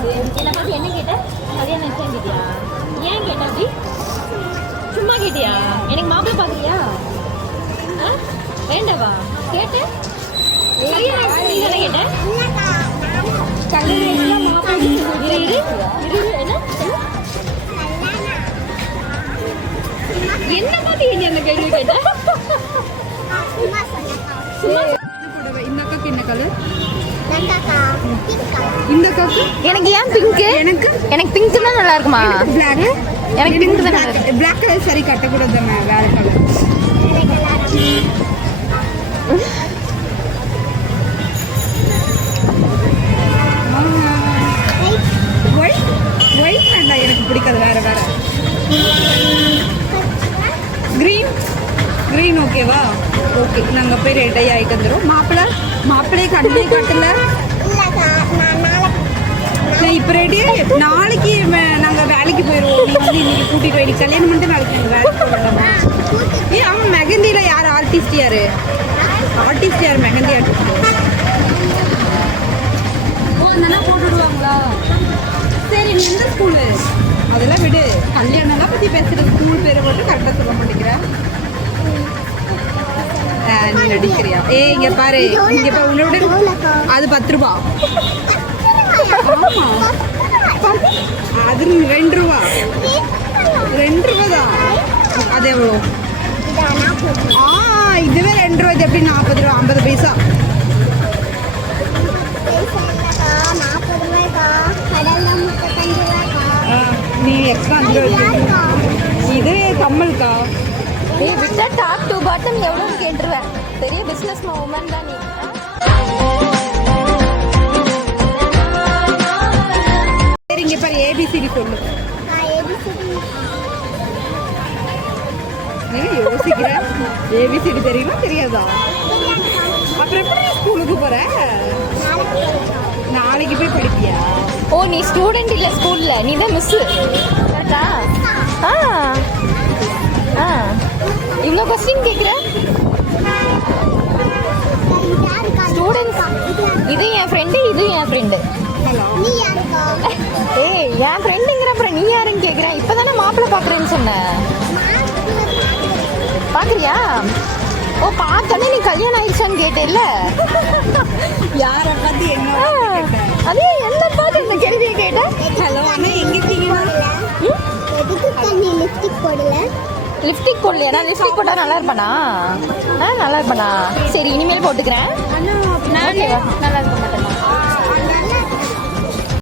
என்னை பார்த்து என்ன கேட்டேன்? கல்யாணம் நிச்சயம் கேட்டியா? ஏன் கேட்டா அப்படி? சும்மா கேட்டியா? எனக்கு மாப்பிள்ளை பார்க்குறியா? வேண்டாவா? கேட்டேன் கல்யாணம் என்ன கேட்டேன்? என்ன பார்த்து என்ன கேள்வி கேட்டேன்? இந்த அக்காக்கு என்ன கலர்? இந்த அக்காக்கு எனக்கு ஏன் பிங்க்? எனக்கு பிங்க் தான் நல்லா இருக்குமா? பிளாக். எனக்கு பிங்க் தான் நல்லா இருக்கு. பிளாக் கலர் சரி கட்டக்கூடாது தானே, வேற கலர். ஒயிட் வேண்டாம், எனக்கு பிடிக்காது, வேற வேற. கிரீன் ஓகேவா? ஓகே, நாங்கள் போய் ரெடி ஆகிட்டு வந்துடும். மாப்பிள்ளையே கண்ணே கட்டல. இப்போ ரெடி. நாளைக்கு நாங்கள் வேலைக்கு போயிடுவோம். நீ வந்து இன்னைக்கு கூட்டிகிட்டு போய் கல்யாணம் பண்ணிட்டு நாளைக்கு நாங்கள் வேலைக்கு போக வேண்டாமா? அவன் மெஹந்தியில் யார் ஆர்டிஸ்ட்? யார் மெஹந்தி ஆர்டிஸ்ட்? அதெல்லாம் போட்டுடுவாங்களா? சரி, நீ எந்த ஸ்கூலு? அதெல்லாம் விடு. கல்யாணம்லாம் பற்றி பேசுகிற ஸ்கூல் பேரை மட்டும் கரெக்டாக சொல்ல மாட்டேங்கிறேன். நீ நடிக்கிறியா? இங்க பாரு, இங்க பாரு, உன்னோட அது 10 ரூபா. ஆமா, அது 2 ரூபா. 2 ரூபா தான். அது எவ்வளோ? இதுவே 2 ரூபா. இது எப்படி 40 ரூபா? 50 பைசா. நீ எக்ஸ்ட்ரா 5 ரூபா. இது கம்மல்கா. விட்டா டாப் டு பாட்டம் எவ்வளோன்னு கேட்டுருவேன். பெரிய பிஸ்னஸ் உமன் தான் நீ. சரி, இங்க பாரு, ஏபிசிடி சொல்லு. யோசிக்கிற ஏபிசிடி தெரியுமா தெரியாதா? அப்புறம் எப்படி ஸ்கூலுக்கு போற? நாளைக்கு போய் படிப்பியா? ஓ, நீ ஸ்டூடெண்ட் இல்லை ஸ்கூல்ல, நீ தான் மிஸ்ஸு. இவ்வளோ கொஸ்டின் கேட்குற? ஸ்டூடெண்ட்ஸ், இது என் ஃப்ரெண்டு, இது என் ஃப்ரெண்டு. என் ஃப்ரெண்டுங்கிற அப்புறம் நீ யாருன்னு கேட்குறேன்? இப்போ தானே மாப்பிள்ளை பார்க்குறேன்னு சொன்னேன். பார்க்குறியா? ஓ, பார்த்தோன்னே நீ கல்யாணம் ஆயிடுச்சான்னு கேட்டேல்ல? யாரை பார்த்து என்ன? அதே என்ன பார்த்து இந்த கேள்வியை கேட்டேன். ஹலோ, ஆனால் எங்கே இருக்கீங்கன்னா லிப்ஸ்டிக் போடலையா? லிப்ஸ்டிக் போட்டா நல்லா இருப்பானா? நல்லா இருப்பானா? சரி, இனிமேல் போட்டுக்கிறேன். நல்லா இருக்கும்.